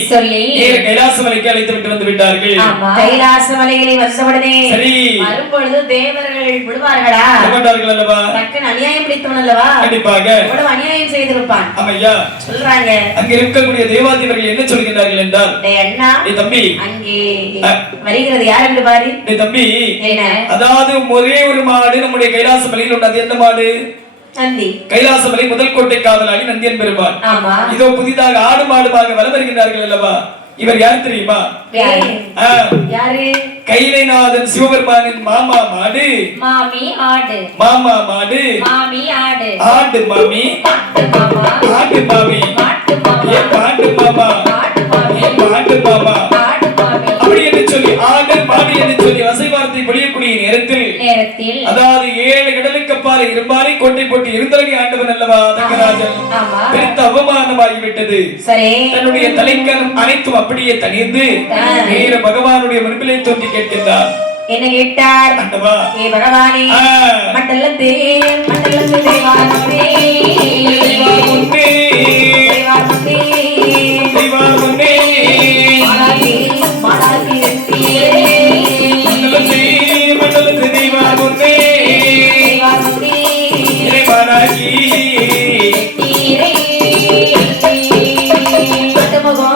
கைலாசமலைக்கு அழைத்து விட்டு வந்து விட்டார்கள். கைலாசமலைகளை வருஷப்படனே சரி வரும்பொழுது தேவர்கள் விடுவார்களா? விடமாட்டார்கள் அல்லவா? டக்குன்னு அநியாயம் பிடித்தவன் அல்லவா? கண்டிப்பாக எவ்வளவு அநியாயம் செய்திருப்பான். ஆமையா சொல்றாங்க. அங்க இருக்கக்கூடிய தேவாதிபர்கள் என்ன சொல்கிறார்கள் என்றால், அண்ணா தம்பி அங்கே வருகிறது யார் என்று பாரு. அதாவது ஒரே ஒரு மாடு நம்முடைய கைலாசமலையில் உள்ளது. எந்த மாடு? நந்தி. கைலாசமலை முதல் கோட்டை காவலாளி நந்தியன் பெருமாள். இதோ புதிதாக ஆடு மாடுமாக வலம் வருகின்றார்கள் அல்லவா? இவர் யார் தெரியுமா? கைலைநாதன் சிவபெருமானின் மாமா மாடு. மாமி ஆடு. மாமா மாடு. மாமி ஆடு. ஆடு மாமி. ஆடு மாமி. ஆடு மாமா. ஆடு மாமா. அப்படி என்று சொல்லி ஆடு மாடு என்று சொல்லி வசை வார்த்தை பொழியக்கூடிய நேரத்தில் அதாவது 7 கடலுக்கு அப்பால் இரும்பாலை கோட்டை போட்டு இருந்தலகை ஆண்டவன் அல்லவா தங்கராஜன். பெருத்த அவமானமாகிவிட்டது. தன்னுடைய தலைக்கணம் அனைத்தும் அப்படியே தனிந்து நேர பகவானுடைய முன்பிலே தோன்றி கேட்கின்றார். என்ன கேட்டார்? ஆண்டவா, ஏ பகவானே, மண்டலத்தே மண்டலத்தே தேவானே தேவானே தேவானே தேவானே மாலாதி மாலாதி மண்டலத்தே மண்டலத்தே தேவானே தேவானே தேவானே தீரே பதமகோ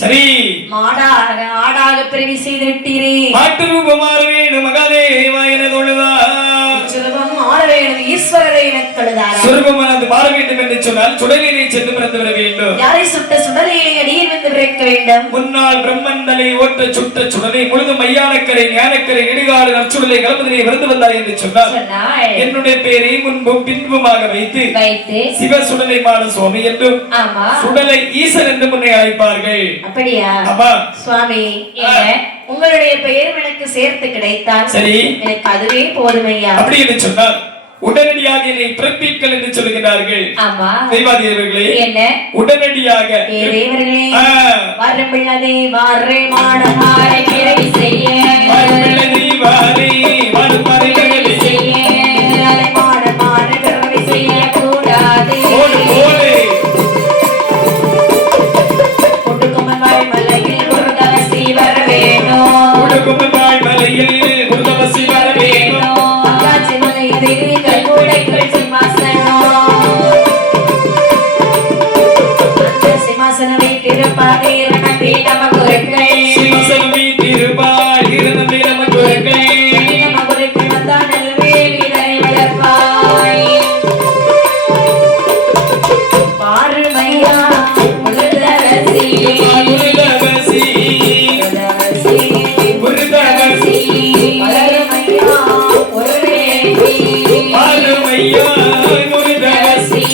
சரி மாடாக ஆடாக பிறவி செய்து விட்டீரே. மாட்டு ரூபம் மாற வேண்டும் மகாதேவா என தொழுதா. செல்வம் மாற வேண்டும் ஈஸ்வரரை எனக்கு தொழுதாரா? சொர்க்கமானது மாற வேண்டும் என்று சொன்னால் சுடலிலே சென்று பிறந்து வர வேண்டும். யாரை சுட்ட சுடலையிலே அடியில் வந்து பிறக்க வேண்டும். முன்னாள் பிரம்மன் தலை ஓட்ட சுட்ட சுடலை முழுதும் மையானக்கரை ஞானக்கரை இடுகாடு நற்சுடலை கலப்பதிலே விருந்து வந்தார் என்று சொன்னார். என்னுடைய பேரை முன்பும் பின்புமாக வைத்து சிவ சுடலை மான சுவாமி என்றும் சுடலை ஈசன் என்று முன்னே அழைப்பார்கள். அப்படியா? ஆமா சுவாமி, உங்களுடைய பெயரும் எனக்கு சேர்த்து கிடைத்தால் சரி, எனக்கு அதுவே போதுமையா. அப்படி என்று சொன்னார் உடனடியாக என்னை பிறப்பிக்கல் என்று சொல்கிறார்கள். தெய்வாதேவர்களே, என்ன உடனடியாக தேவர்களே, வரம்பிள்ளதே வாரே மாடமாரை கிரை செய்ய, வரம்பிள்ளதே வாரே மாடமாரை கிரை செய்ய, மாடமாரை கிரை செய்ய கூடாதே. ஓடு குடுக்குமன் மலையில் குருதவசி வர வேணும், குடுக்குமன் மலையில் குருதவசி வர வேணும். அங்காச்சி மலை திரு கல்குடைக்குள் சிம்மாசனம் வீட்டிருப்பாரே ரணபி நம குருக்கள், சிம்மாசனம் வீட்டிருப்பாரே ரணபி நம குருக்கள், நம குருக்கள் வந்தானல் வேலிதனை வளர்ப்பாய். பாருமையா முருதவசி முருதவசி முருதவசி பாருமையா ஒருவேலி பாருமையா முருதவசி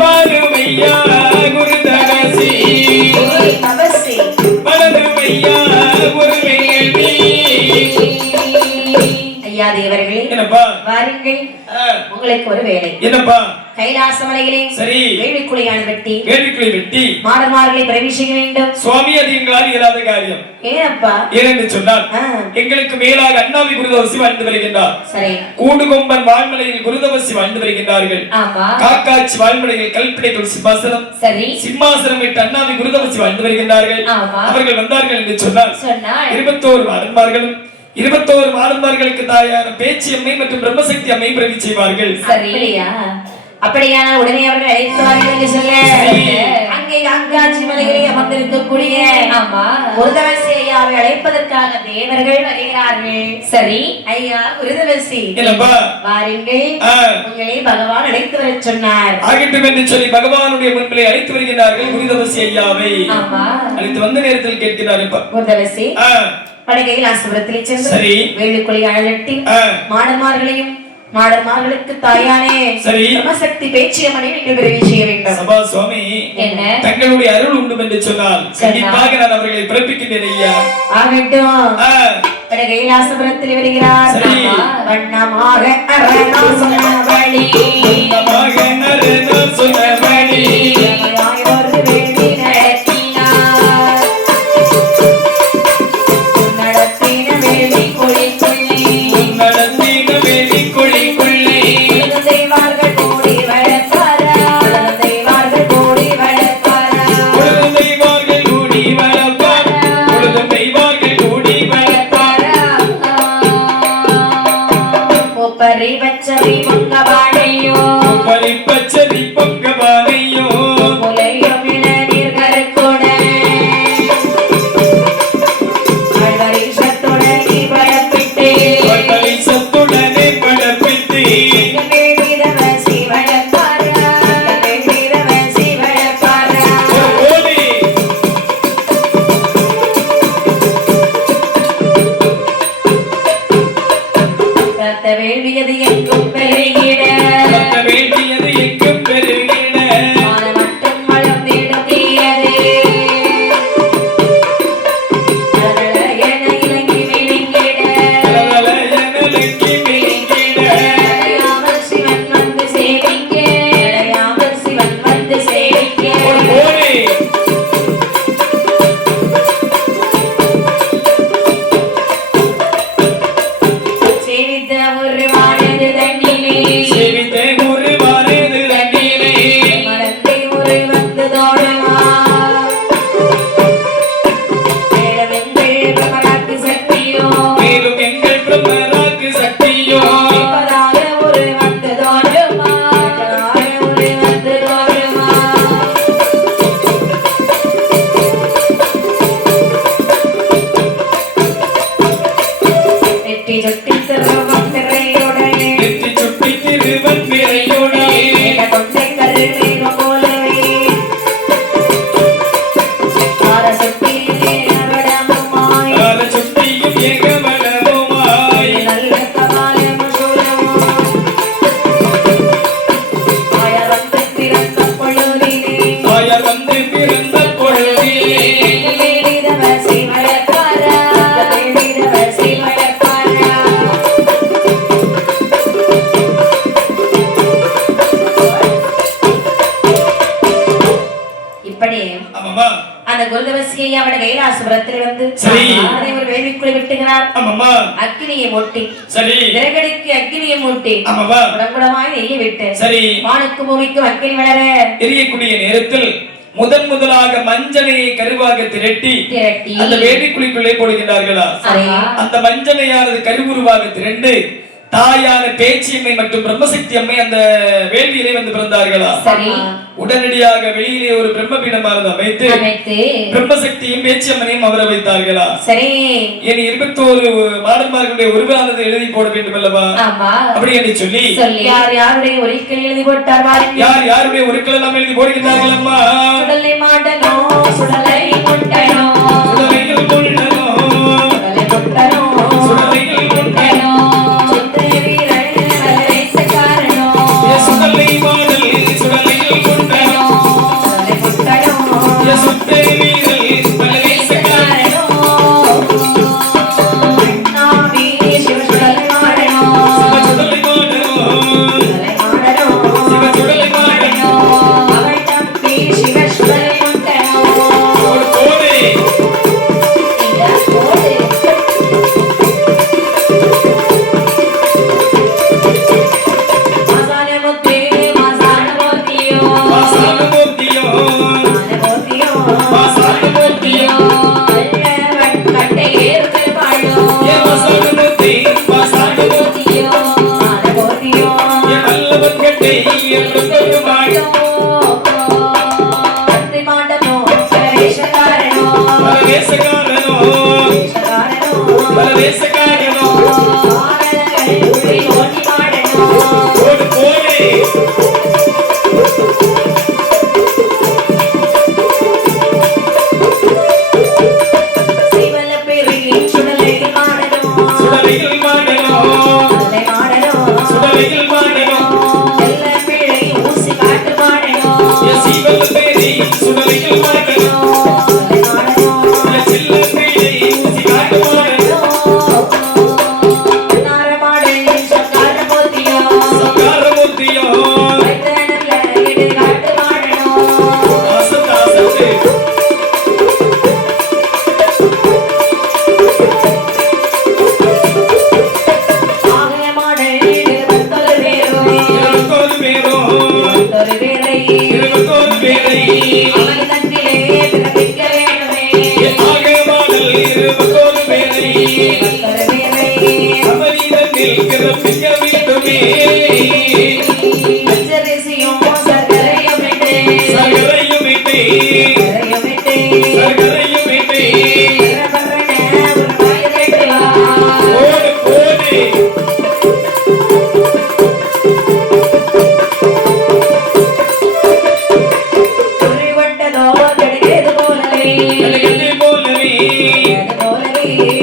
பாருமையா முருதவசி தவசி பாருமையா ஒருவேலி. ஐயா தேவர்களே, என்னப்பா வாருங்கள், உங்களுக்கு ஒரு வேலை. என்னப்பா? கைலாச மலையிலே சரி வேள்விக்குழியான வெட்டி வேள்விக்குழி வெட்டி மாடமார்களை பிரவேசிக்க வேண்டும். சுவாமி, அது எங்களால் இயலாத காரியம். ஏனப்பா? ஏனென்று சொன்னால் எங்களுக்கு மேலாக அண்ணாவி குருதவசி வாழ்ந்து வருகின்றார். சரி, கூடுகொம்பன் வாழ்மலையில் குருதவசி வாழ்ந்து வருகின்றார்கள். காக்காட்சி வாழ்மலையில் கல்பிடைக்குள் சிம்மாசனம், சரி, சிம்மாசனம் விட்டு அண்ணாவி குருதவசி வாழ்ந்து வருகின்றார்கள். அவர்கள் வந்தார்கள் என்று சொன்னால் 21 வாரன்மார்களும் 21 வாரன்மார்களுக்கு தாயான பேச்சி அம்மை மற்றும் பிரம்மசக்தி அம்மை பிரதி செய்வார்கள். சரியா? அப்படியானால் உடனே அவர்கள் அழைத்தார்கள் என்று சொல்ல, அங்கே அங்காட்சி மலையிலே அமர்ந்திருக்கக்கூடிய குருதவசி ஐயாவை அழைப்பதற்காக தேவர்கள் வருகிறார்கள். சரி ஐயா, குருதவசி வாருங்கள், உங்களை பகவான் அழைத்து வர சொன்னார். ஆகட்டும் என்று சொல்லி பகவானுடைய முன்பிலே அழைத்து வருகிறார்கள். குருதவசி ஐயாவை அழைத்து வந்த நேரத்தில் கேட்கிறார்கள், குருதவசி படகையில் ஆசிரமத்திலே சென்று வேள்விக்குழி அழலட்டி மாடமார்களையும் மாடமார்களுக்கு தாயானே பிரம்மசக்தி பேச்சியம்மனை நீங்கள் விரைவில் செய்ய வேண்டும். சபா சுவாமி, என்ன தங்களுடைய அருள் உண்டு என்று சொன்னால் கண்டிப்பாக நான் அவர்களை பிறப்பிக்கின்றேன் ஐயா. ஆகட்டும். படகையில் ஆசிரமத்தில் வருகிறார். வண்ணமாக அரணா சொன்னபடி, வண்ணமாக அரணா சொன்னபடி ஒரு வேள்வி நடத்தினார். நடத்தின வேள்வி குழிக்குள்ளே, நடத்தின வேள்வி குழிக்குள்ளே தெய்வார்கள் கூடி வளர்ப்பாரா, தெய்வார்கள் கூடி வளர்ப்பாரா, தெய்வார்கள் கூடி வளர்ப்பாரா, தெய்வார்கள் கூடி வளர்ப்பாரா. ஒப்பரி பச்சரி பொங்கவானையோ, ஒப்பரி பச்சரி பொங்கவானையோ, முலையும் இளநீர் கருக்குடன் அல்வரிசத்துடனே பழப்பிட்டு, அல்வரிசத்துடனே பழப்பிட்டு வீரவசி வளர்ப்பாரா, வீரவசி வளர்ப்பாரா. ரத்த வேள்வியது எங்கும் பெருகிட, ரத்த வேள்வியது எங்கும் பெருகிட, மட்டும் வளர்ந்திடும் தீயது என இலங்கி விழுங்கிட, சிவன் வந்து சேவிக்க, சிவன் வந்து சேவிக்க. சேவித்த ஒரு வானது தண்ணிலே, சேவித்த ஒரு வானது தண்ணிலே, மனத்தை ஒரு வந்து தோடுமா, மேலும் எங்கள் பிரம்மராக்கு சக்தியோ, மேலும் எங்கள் பிரம்மராக்கு சக்தியோ, இப்பதாக ஒரு வந்து தோடுமா, ஒரு வந்து தோடுமா. நெற்றி சொட்டி சிறவம் திரையுடனே, தாயார் வந்து பிறந்த பொழுதே இப்படி ஆமாமா அந்த குருதவசியை அவட கைலாசபுரத்தில் வந்து சரி. அதை ஒரு வேள்விக்குள் விட்டுகிறார். ஆமாமா அக்கினியை மூட்டி சரி விறகடிக்கு அக்கினியை மூட்டி ஆமாமா குடங்குடமாய் நெய்யை விட்டு சரி வானுக்கும் பூமிக்கும் அக்கினி வளர எரியக்கூடிய நேரத்தில் முதலாக மஞ்சனையை கருவாக திரட்டி அந்த வேள்விக்குழிக்குள்ளே போடுகின்றார்களா சரி. அந்த மஞ்சனையானது கருவுருவாக திரண்டு தாயான பேச்சியம்மை மற்றும் பிரம்மசக்தி அம்மை அந்த வேள்வியிலே வந்து பிறந்தார்களா சரி. உடனடியாக வெளியிலே ஒரு பிரம்மபீடமானது அமைத்து பிரம்மசக்தியும் பேச்சியம்மனையும் அமர வைத்தார்களா சரி. இனி 21 மாடன்மார்களுடைய உருவானது எழுதி போட வேண்டும் அல்லவா அப்படி என்று சொல்லி யார் யாருடைய ஒரிக்கல் எழுதி போட்டார் யார் யாருடைய ஒருக்கள் எல்லாம் எழுதி போடுகின்றார்கள் அம்மா சுடலை மாடனோ சுடலை முட்டனோ சுடலையில் முள்ளனோ சுடலை முட்டனோ சுடலையில் முள்ளனோ சுடலை மாடல் சுடலையில் முள்ளனோ சுட்டை வீரல் சுடலைசக்காரனோ சிவசுடலை மாடனோ சிவசுடலை மாடனோ ஒரு கோடை மாசானமூர்த்தியோ மாசானமூர்த்தியோ ஏ மாசானமூர்த்தி மாசானமூர்த்தியோ ஏ நல்லவன் கட்டை என்று பெருமாள் பரவேசகாரனோ பரவேசகாரனோ ஓடு கோடை சுடலையில் மாடனோ சுடலையில் மாடனோ ஏ சீவல் பேரி சுடலையில் மாடனோ ஏ சில்ல பேரி ஊசி காட்டு மாடனோ சங்காரமூர்த்தியோ ஆசத்து ஆசத்து இருபத்தோரு பேரோ இருபத்தோரு பேரை ஆகமாடல் 21 பேரை அவரிடத்தில் பிறப்பிக்க வேண்டுமே சகரையும் இட்டே சகரையும் இட்டே ஓடு கோடை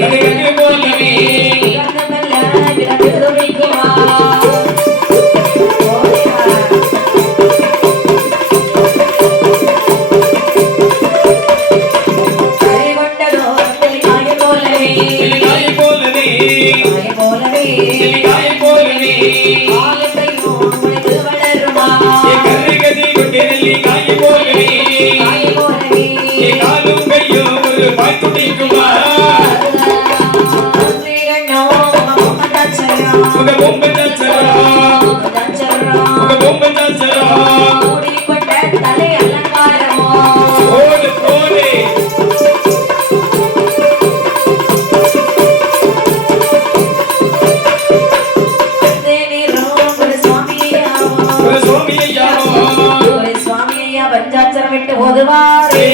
கடைகட்டி போலவே கடைகட்டி போலவே கிளிகாய் போலவே கிளிகாய் போலவே ஏ கருகதி கொண்டே நெல்லிக்காய் போலவே ஏ காலும் கையும் ஒரு பாய் துடிக்குமா உங்க பொம்பை தாச்சரா உங்க பொம்பை தாச்சரா ஓடு கோடை ஒரு சுவாமியையாவோ பஞ்சாட்சரம் விட்டு ஓதுவாரே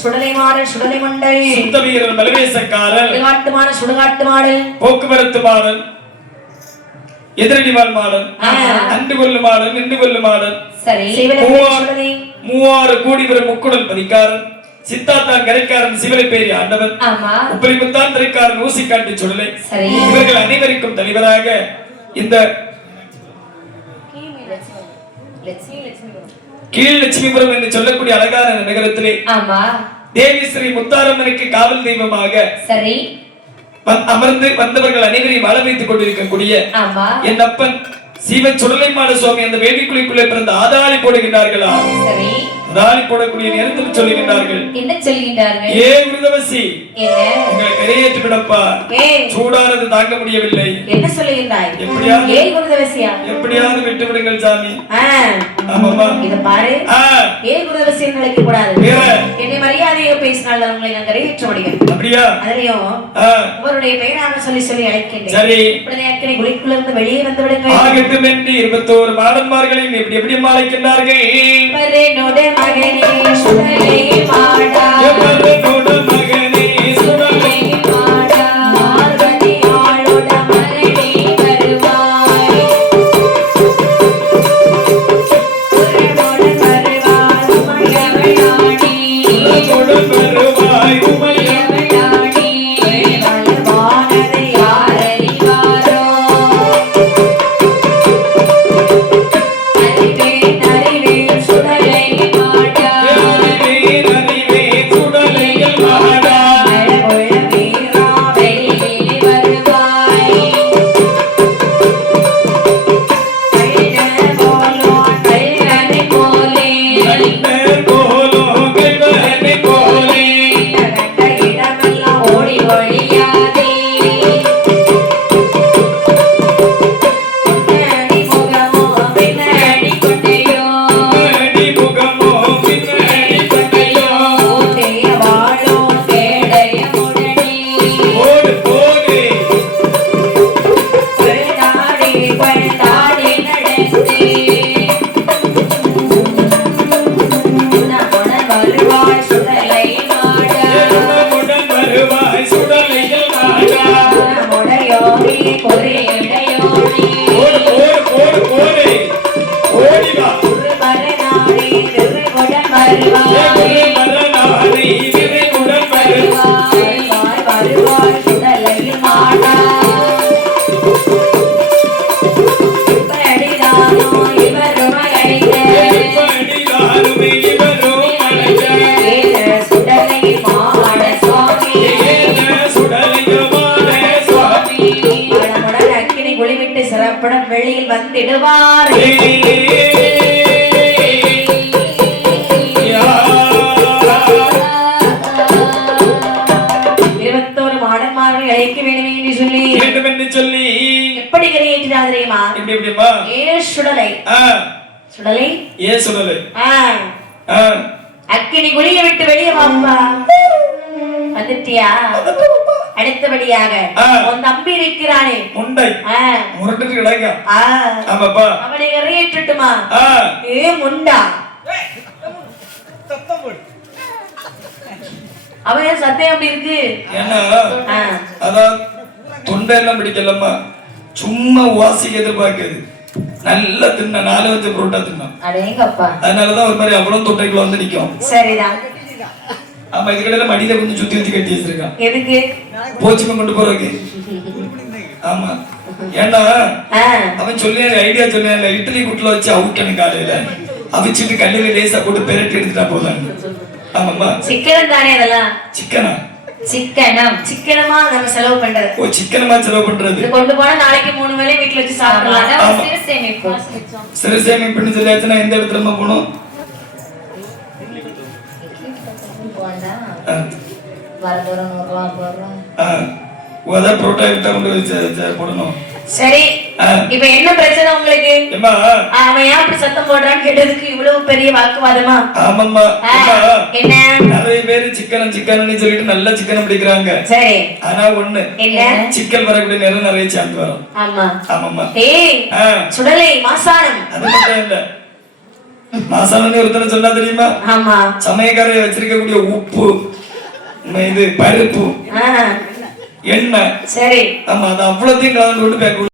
சுடலை மாடல் சுடலை மண்டை சுத்த வீரர் மலவேசக்காரர் சுடுகாட்டுமான சுடுகாட்டு போக்குவரத்து மாடல் எதிரடிவாள் மாடல் அண்டு கொல்லு மாடல் நின்று கொல்லு மாடல் சரி 3 கூடி வரும் முக்குடல் பதிக்காரன் சித்தாத்தான் கரைக்காரன் சிவலைப்பேரி ஆண்டவன், ஆமா உப்பரிமுத்தான் திரைக்காரன் ஊசிக்காட்டு சுடலை, சரி இவர்கள் அனைவருக்கும் தலைவராக இந்த கீழ் லட்சுமிபுரம் என்று சொல்லக்கூடிய அழகான நகரத்திலே ஆமா தேவி ஸ்ரீ முத்தாரம்மனுக்கு காவல் தெய்வமாக சரி அமர்ந்து வந்தவர்கள் அனைவரையும் வாழ வைத்துக் கொண்டிருக்கக்கூடிய ஆமா என் அப்பன் சிவ சுடலைமாட சுவாமி அந்த வேள்விக்குழிக்குள்ளே பிறந்த ஆதாளி போடுகின்றார்களா? சரி ஆதாளி போடக்கூடிய நேரத்தில் சொல்லுகின்றார்கள், என்ன சொல்கின்றார்கள்? ஏ விருதவசி, உங்களை கரையேற்று விடப்பா, சூடானது தாங்க முடியவில்லை. என்ன சொல்லுகின்றாய்? எப்படியாவது விட்டு விடுங்கள் சாமி. ஆமாமா இத பாரு, ஏ குருதவசி நினைக்க கூடாது. என்னை மரியாதையாக பேசினால் உங்களை நான் கரையேற்ற முடியும். அப்படியா? அதுலயும் அவருடைய பெயராக சொல்லி சொல்லி அழைக்கின்றேன். சரி, இப்படி குளிக்குள்ள இருந்து வெளியே வந்து விடுங்கள். ஆகட்டும் என்று 21 மாடன்மார்களையும் எப்படி எப்படி அழைக்கின்றார்கள்? பரேனோட மகனே சுடலை மாடா, பரேனோட மகனே சுடலை மாடா, மார்கழியாளோட மரணி வருவாய், உரனோட வருவாய் உமையவளாடி, உரனோட வருவாய் உமையவளாடி, வாழ்வானது யார் அறிவாரோ, அறிவேன் சுடலை மாடா, சுடலைகள் மாடா, அழகுள்ள வீரா வெளியிலே வருவாய், அழக போலோன் வெள்ளனை போலே, கைவனை போலே, கண்ட இடமெல்லாம் ஓடி ஒழியாதே, முன்னாடி முகமோ பின்னாடி கொண்டையோ, அடி முகமோ பின்னடி கொண்டையோ, ஓடைய வாழோ கேடைய முடனி, ஓடு போடு பெருநாடி பழுதாடி நடந்தே, உனமுடன் வருவாய் சுடலை மாடா, உடன் வருவாய் சுடலைகள் மாடா, உனமுடையோனே கொறையுடையோனே, ஓடு போடு போடு போடு ஓடி வா, மறுநாடி திருவுடன் வருவாய், மரணாரி விரைவுடன் வருவாய், வருவாய் வருவாய் சுடலை மாடா, இப்படிதானோ இவரும் அழைக்க, படிதாருமே இவரும் அழைக்க, ஏழ சுடலை மாட சுவாமி, ஏன சுடலைகள் மாட சுவாமி, மனமுடன் அக்கினி குளிவிட்டு சிறப்புடன் வெளியில் வந்திடுவார். இருபத்தோரு மாடன்மார்கள் அழைக்க வேண்டுமே என்று சொல்லி வேண்டும் என்று சொல்லி எப்படி கரையேற்றினார் தெரியுமா? இப்படி எப்படிமா சுடலை சுடலை ஏ சுடலை அக்கினி குளிய விட்டு வெளியே வாப்பா. வந்துட்டியா? அடுத்தபடியாக உன் தம்பி இருக்கிறானே முண்டை ஆ, முரட்டு கிடங்க. ஆ, ஆமாப்பா. அவனை கரையேற்றட்டுமா? ஆ, ஏ முண்டா, அவன் ஏன் சத்தம் அப்படி இருக்கு? ஏன்னா ஆ, அதான் தொண்டெல்லாம் பிடிக்கலம்மா, சும்மா வாசிக்க எதிர்பார்க்குது. நல்லா தின்ன 4 வச்ச புரோட்டா தின்னா, அடேங்கப்பா. அதனாலதான் ஒரு மாதிரி அவ்வளவு தொண்டைக்குள்ள வந்து நிக்கும். சரிதான். ஆமா, இதுக்கடையில மடியில கொஞ்சம் சுத்தி வச்சு கட்டி வச்சிருக்கான், எதுக்கு? போச்சுமை கொண்டு போறதுக்கு. ஆமா, ஏன்னா ஆ, அவன் சொல்லி ஐடியா சொன்ன இட்லி குட்டில வச்சு அவுக்கணும், காலையில அவிச்சுட்டு கல்லில லேசா போட்டு பெரட்டி எடுத்துட்டா போதாங்க. ஆமாம்மா, சிக்கனம் தானே அதெல்லாம்? சிக்கனா? சிக்கனமா நம்ம செலவு பண்றது. ஓ, சிக்கனமா செலவு பண்றது. இது கொண்டு போனா நாளைக்கு 3 வேளை வீட்டுல வச்சு சாப்பிடலாம். ஆமா. சிறு சேமிப்பு. சிறு சேமிப்புன்னு சொல்லியாச்சுன்னா எந்த இடத்துல போகணும்? அதான் புரோட்டா விட்டா கொண்டு வச்சு போடணும். சரி, இப்ப என்ன பிரச்சனை உங்களுக்கு? ஏம்மா, அவன் ஏன் அப்படி சத்தம் போடுறான்னு கேட்டதுக்கு இவ்வளவு பெரிய வாக்குவாதமா? ஆமாம்மா, என்ன? நிறைய பேரு சிக்கன் சிக்கன்னு சொல்லிட்டு நல்ல சிக்கன் பிடிக்கிறாங்க. சரி, ஆனா ஒண்ணு, என்ன? சிக்கன் வரக்கூடிய நேரம் நிறைய சேர்ந்து வரும். ஆமா. ஆமாம்மா. ஏய், சுடலை மாசானம். அது மட்டும் இல்ல, மாசானன்னு ஒருத்தனை சொன்னா தெரியுமா? ஆமா. சமயக்காரைய வச்சிருக்கக்கூடிய உப்பு, இது பருப்பு, ஆ, எண்ணெய், சரி. ஆமா, அது அவ்வளோத்தையும் கலந்து கொண்டு பேக்க